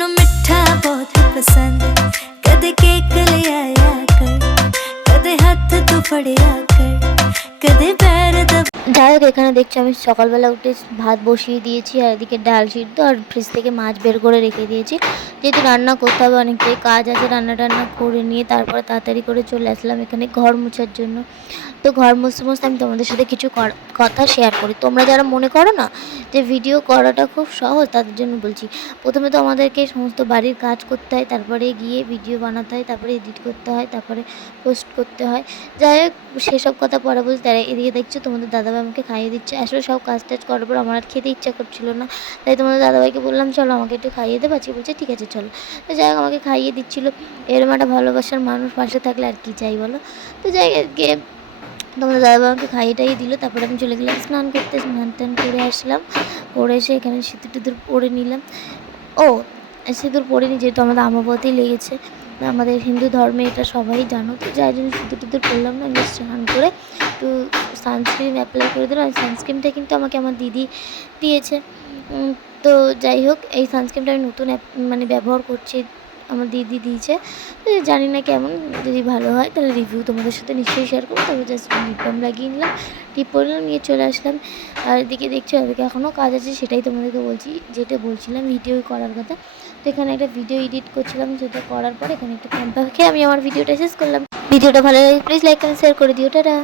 मैनू मिठा बहुत पसंद कदे केक ले आया कर कदे हाथ तू फड़िया कर कदे पैर दब। যাই হোক, এখানে দেখছি আমি সকালবেলা উঠে ভাত বসিয়ে দিয়েছি আর এদিকে ডাল সিদ্ধ আর ফ্রিজ থেকে মাছ বের করে রেখে দিয়েছি। যেহেতু রান্না করতে হবে, অনেকটাই কাজ আছে, রান্না টান্না করে নিয়ে তারপরে তাড়াতাড়ি করে চলে আসলাম এখানে ঘর মোছার জন্য। তো ঘর মুছতে মুছতে আমি তোমাদের সাথে কিছু কথা শেয়ার করি। তোমরা যারা মনে করো না যে ভিডিও করাটা খুব সহজ, তাদের জন্য বলছি। প্রথমে তো আমাদেরকে সমস্ত বাড়ির কাজ করতে হয়, তারপরে গিয়ে ভিডিও বানাতে হয়, তারপরে এডিট করতে হয়, তারপরে পোস্ট করতে হয়। যাই হোক, সেসব কথা পরে বলছি। তারা এদিকে দেখছো তোমাদের দাদাভাই আমাকে খাইয়ে দিচ্ছে। আসলে সব কাজ টাজ করার পর আমার আর খেতে ইচ্ছা করছিল না, তাই তোমাদের দাদাভাইকে বললাম চলো আমাকে একটু খাইয়ে দেবে। বাচ্চা বলছে ঠিক আছে চলো। তো যাই হোক, আমাকে খাইয়ে দিচ্ছিলো। এরকম একটা ভালোবাসার মানুষ পাশে থাকলে আর কি চাই বলো। তো যাই গিয়ে তোমাদের দাদাভাই আমাকে খাইয়ে টাইয়ে দিল। তারপরে আমি চলে গেলাম স্নান করতে। স্নান টান করে আসলাম, করে এসে এখানে সিঁদুর টিঁদুর পরে নিলাম। ও, সিঁদুর পরিনি যেহেতু আমাদের আমাবতী লেগেছে, আমাদের হিন্দু ধর্মে এটা সবাই জানো। তো যার জন্য সিঁদুর টিঁদুর পরলাম না, আমি স্নান করে একটু সানস্ক্রিন অ্যাপ্লাই করে দিলাম। আর সানস্ক্রিনটা কিন্তু আমাকে আমার দিদি দিয়েছে। তো যাই হোক, এই সানস্ক্রিনটা আমি নতুন মানে ব্যবহার করছি, আমার দিদি দিয়েছে। জানি না কেমন, যদি ভালো হয় তাহলে রিভিউ তোমাদের সাথে নিশ্চয়ই শেয়ার করবো। তবে জাস্ট লিপ বাম লাগিয়ে নিলাম, টিপ পরলাম, নিয়ে চলে আসলাম। আর এদিকে দেখছো এদিকে এখনও কাজ আছে, সেটাই তোমাদেরকে বলছি, যেটা বলছিলাম ভিডিও করার কথা। তো এখানে একটা ভিডিও এডিট করছিলাম, সেটা করার পরে এখানে একটা ক্যাম্পা খেয়ে আমি আমার ভিডিওটা শেষ করলাম। ভিডিওটা ভালো লাগে প্লিজ লাইক কমেন্ট শেয়ার করে দিও। টাটা।